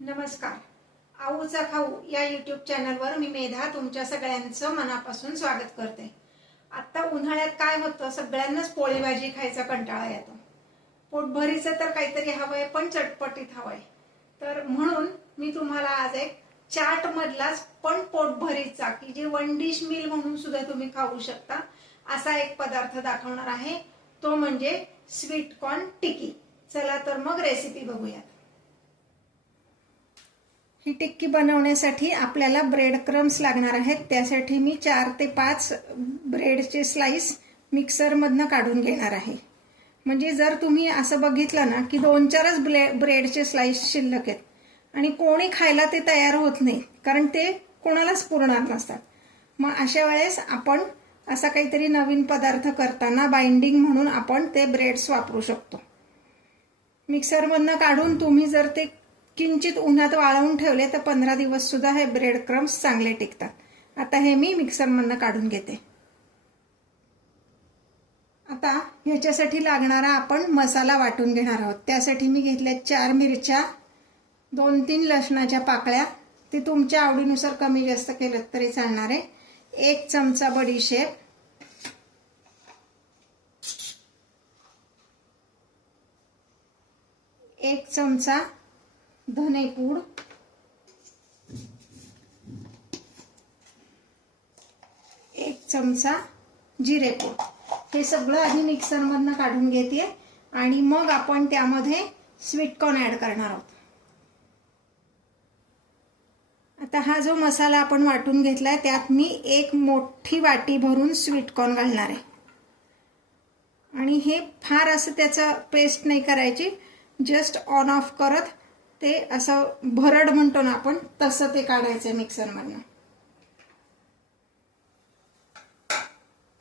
नमस्कार. आऊचा खाऊ या यूट्यूब चॅनलवर मी मेधा तुमच्या सगळ्यांचं मनापासून स्वागत करते. आता उन्हाळ्यात काय होतं, सगळ्यांनाच पोळी भाजी खायचा कंटाळा येतो. पोटभरीचं तर काहीतरी हवंय, पण चटपटीत हवंय. तर म्हणून मी तुम्हाला आज एक चाट मधलाच पण पोटभरीचा की जे वन डिश मील म्हणून सुद्धा तुम्ही खाऊ शकता असा एक पदार्थ दाखवणार आहे. तो म्हणजे स्वीट कॉर्न टिक्की. चला तर मग रेसिपी बघूया. ही टिक्की बनवण्यासाठी आपल्याला ब्रेड क्रम्स लागणार आहेत. त्यासाठी मी 4 ते 5 ब्रेडचे स्लाइस मिक्सर मधनं काढून घेणार आहे. म्हणजे जर तुम्ही असं बघितलं ना की 2-4च ब्रेडचे स्लाइस शिल्लक आहेत आणि कोणी खायला ते तयार होत नाही, कारण ते कोणालाच पुरणार नसतात. मग अशा वेळेस आपण असा काहीतरी नवीन पदार्थ करताना बाइंडिंग म्हणून आपण ते ब्रेड्स वापरू शकतो. मिक्सर मधनं काढून तुम्ही जर ते किंचित उन्हात वाळवून ठेवले तर 15 दिवस सुद्धा हे ब्रेड क्रम्स चांगले टिकतात. आता हे मी मिक्सर मधनं काढून घेते. आता ह्याच्यासाठी लागणारा आपण मसाला वाटून घेणार आहोत. त्यासाठी मी घेतल्या 4 मिरच्या, 2-3 लसणाच्या पाकळ्या, ते तुमच्या आवडीनुसार कमी जास्त केलं तरी चालणार आहे. 1 चमचा बडीशेप, 1 चमचा धनेपूड, 1 चमचा जिरेपूड. हे सगळं आधी मिक्सर मधनं काढून घेते आणि मग आपण त्यामध्ये स्वीट कॉर्न ऍड करणार आहोत. आता हा जो मसाला आपण वाटून घेतलाय त्यात मी 1 मोठी वाटी भरून स्वीट कॉर्न घालणार आहे. आणि हे फार असं त्याचं पेस्ट नाही करायची, जस्ट ऑन ऑफ करत ते असं भरड म्हणतो ना आपण, तसं ते काढायचं मिक्सर मधनं.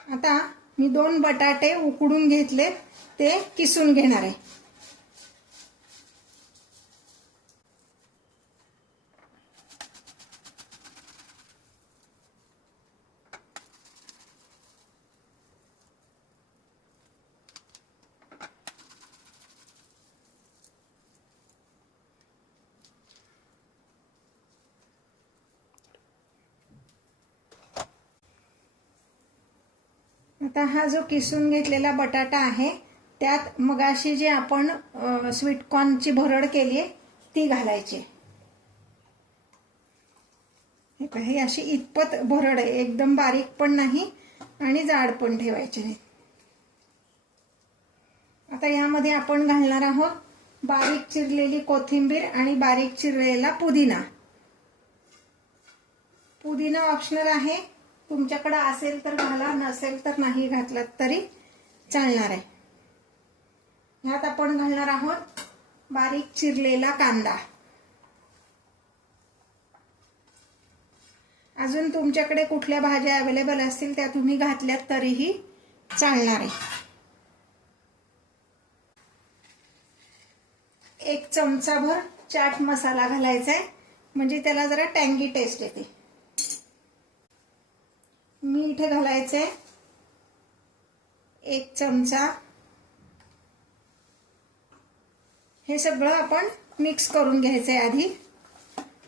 आता मी 2 बटाटे उकडून घेतले, ते किसून घेणार आहे. आता हा जो किसून घेतलेला बटाटा आहे त्यात मगाशी जे आपण स्वीट कॉर्नची भरड केली ती घालायची. हे अशी इतपत भरड आहे, एकदम बारीक पण नाही आणि जाड पण ठेवायची नाही. आता यामध्ये आपण घालणार आहोत बारीक चिरलेली कोथिंबीर आणि बारीक चिरलेला पुदिना. पुदिना ऑप्शनल आहे, तुमच्याकडे असेल तर घाला, नसेल तर नाही घातलात तरी चालणार आहे. ह्यात आपण घालणार आहोत बारीक चिरलेला कांदा. अजून तुमच्याकडे कुठल्या भाज्या अवेलेबल असतील त्या तुम्ही घातल्यात तरीही चालणार आहे. 1 चमचाभर चाट मसाला घालायचा आहे, म्हणजे त्याला जरा टँगी टेस्ट येते. मीठ घालायचे 1 चमचा. हे सगळं आपण मिक्स करून घ्यायचंय आधी.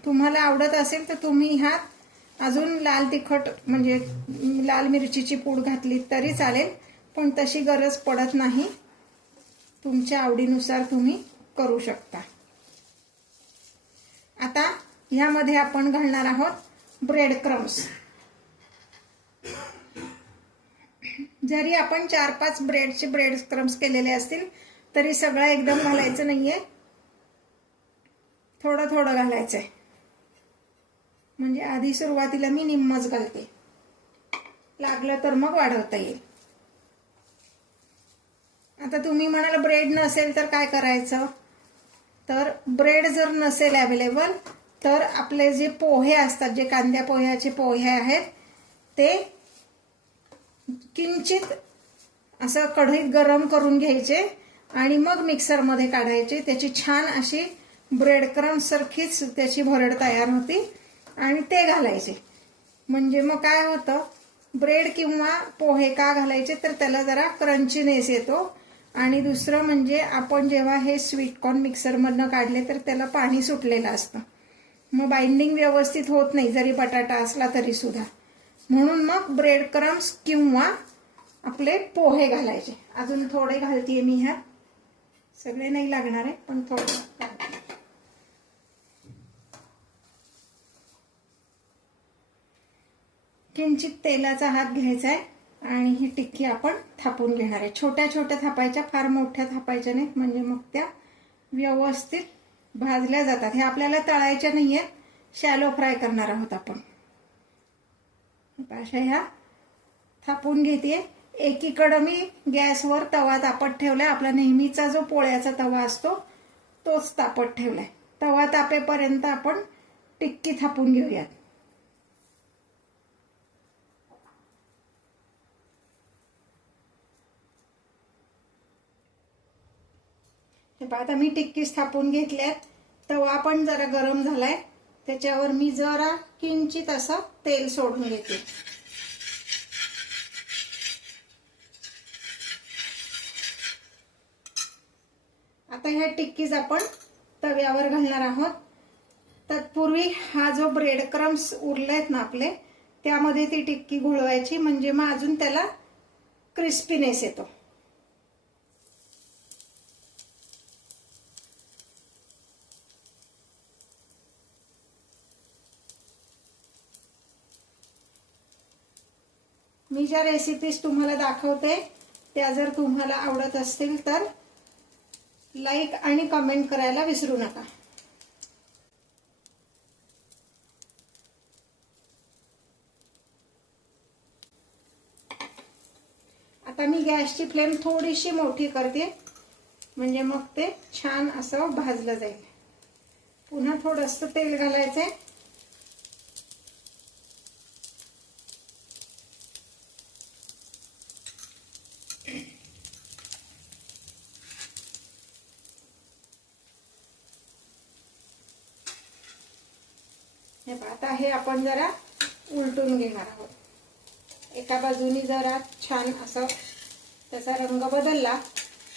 तुम्हाला आवडत असेल तर तुम्ही ह्यात अजून लाल तिखट म्हणजे लाल मिरचीची पूड घातली तरी चालेल, पण तशी गरज पडत नाही. तुमच्या आवडीनुसार तुम्ही करू शकता. आता ह्यामध्ये आपण घालणार आहोत ब्रेड क्रम्स. जरी आपण 4-5 ब्रेडचे ब्रेड क्रम्स केलेले असतील तरी सगळं एकदम घालायचं नाहीये, थोडं थोडं घालायचंय. म्हणजे आधी सुरुवातीला मी निम्मच घालते, लागलं तर मग वाढवता येईल. आता तुम्ही म्हणाल ब्रेड नसेल तर काय करायचं, तर ब्रेड जर नसेल अवेलेबल तर आपले जे पोहे असतात, जे कांद्या पोह्याचे पोहे आहेत, ते किंचित असं कढईत गरम करून घ्यायचे आणि मग मिक्सर मध्ये काढायचे. त्याची छान अशी ब्रेड क्रम्स सारखीच त्याची भरड तयार होती आणि ते घालायचे. म्हणजे मग काय होतं, ब्रेड किंवा पोहे का घालायचे तर त्याला जरा क्रंचीनेस येतो आणि दुसरं म्हणजे आपण जेव्हा हे स्वीट कॉर्न मिक्सरमधनं काढले तर त्याला पाणी सुटलेलं असतं, मग बाइंडिंग व्यवस्थित होत नाही जरी बटाटा असला तरी सुद्धा. म्हणून मग ब्रेड क्रम्स किंवा आपले पोहे घालायचे. अजून थोडे घालतीये मी, ह्या सगळे नाही लागणार आहे पण थोडे. किंचित तेलाचा हात घ्यायचा आहे आणि ही टिक्की आपण थापून घेणार आहे. छोट्या छोट्या थापायच्या, फार मोठ्या थापायच्या नाहीत, म्हणजे मग त्या व्यवस्थित भाजल्या जातात. हे आपल्याला तळायच्या नाहीये, शॅलो फ्राय करणार आहोत आपण. अशा ह्या थापून घेते. एकीकडे मी गॅसवर तवा तापत ठेवलाय. आपला नेहमीचा जो पोळ्याचा तवा असतो तोच तापत ठेवलाय. तवा तापेपर्यंत आपण टिक्की थापून घेऊयात. आता मी टिक्की स्थापून घेतल्यात. तवा पण जरा गरम झालाय, त्याच्यावर मी जरा किंचित असं तेल सोडून घेते. आता ह्या टिक्कीज आपण तव्यावर घालणार आहोत. तत्पूर्वी हा जो ब्रेड क्रम्स उरलेत ना आपले, त्यामध्ये ती टिक्की घोळवायची, म्हणजे मग अजून त्याला क्रिस्पीनेस येतो. मी ज्या रेसिपीज तुम्हाला दाखवते त्या जर तुम्हाला आवडत असतील तर लाईक आणि कमेंट करायला विसरू नका. आता मी गॅसची फ्लेम थोडीशी मोठी करते, म्हणजे मग ते छान असं भाजलं जाईल. पुन्हा थोडंसं तेल घालायचंय. आता हे आपण जरा उलटून घेणार आहोत. एका बाजूनी जरा छान असं त्याचा रंग बदलला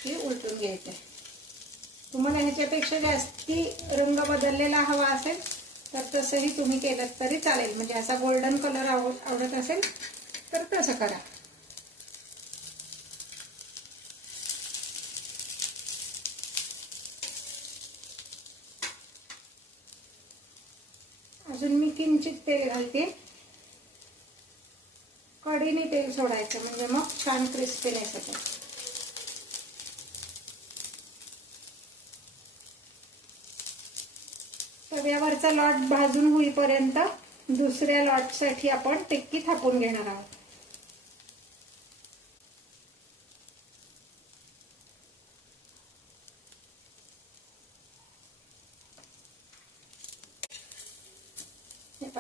की उलटून घ्यायचं. तुम्हाला ह्याच्यापेक्षा जास्ती रंग बदललेला हवा असेल तर तसंही तुम्ही केलं तरी चालेल. म्हणजे असा गोल्डन कलर आवडत असेल तर तसं करा. अजून मी किंचित तेल घालते. कढीने तेल सोडायचं, म्हणजे मग छान क्रिस्पीनेस येतो. तव्यावरचा लॉट भाजून होईपर्यंत दुसऱ्या लॉटसाठी आपण टिक्की थापून घेणार आहोत.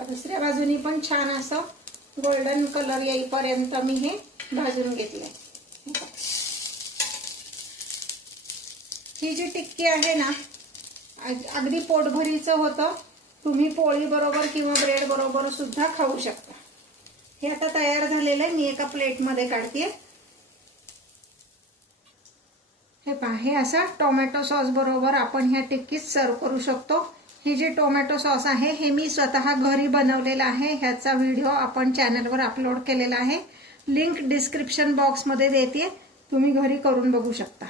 दुसऱ्या बाजूनी पण छान असं गोल्डन कलर येईपर्यंत मी हे भाजून घेतलंय. ही जी टिक्की आहे ना, अगदी पोटभरीचं होतं. तुम्ही पोळी बरोबर किंवा ब्रेड बरोबर सुद्धा खाऊ शकता. हे आता तयार झालेलं आहे. मी एका प्लेटमध्ये काढते. हे पहा, हे असं टोमॅटो सॉस बरोबर आपण ह्या टिक्कीत सर्व करू शकतो. हे जे टोमॅटो सॉस आहे हे मी स्वतः घरी बनवलेला आहे. ह्याचा व्हिडिओ आपण चॅनलवर अपलोड केलेला आहे. लिंक डिस्क्रिप्शन बॉक्समध्ये देते, तुम्ही घरी करून बघू शकता.